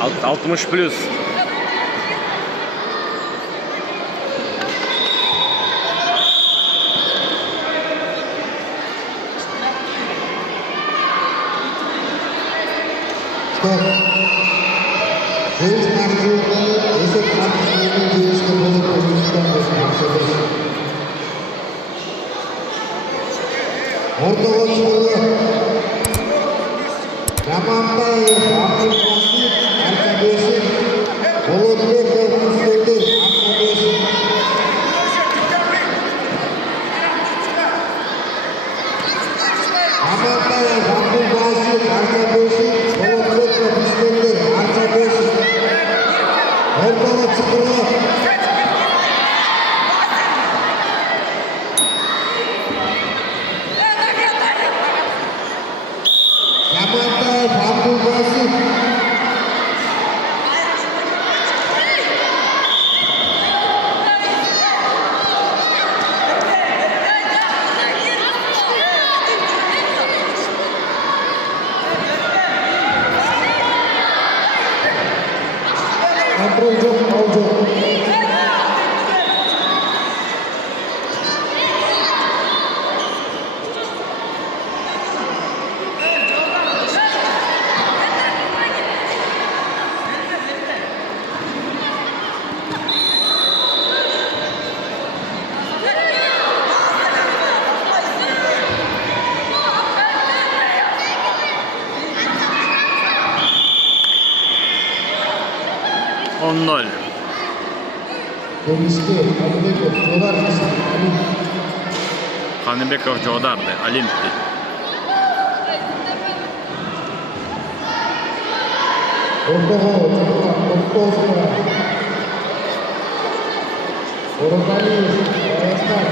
60 плюс. Стоп. Жеңіс нәтижесінде есеп нәтижесімен жеңіске болып Өзбекстан қарсылас. Ортаға шығуы Жамантаев Абдулқасым Аркадьевич, Болотбеков Мұстендер Аркадьевич. Жамантаев Абдулқасым Аркадьевич, Болотбеков Мұстендер Аркадьевич. Ортаға шығуы Жамантаев Абдулқасым. Контроль жоқ, қол жоқ. Он 0. Жеңіске Қаныбеков Жодар Олимп. Қаныбеков Жодар Олимп. Ортаға Жамбыл 99. Оразалиев Баястан.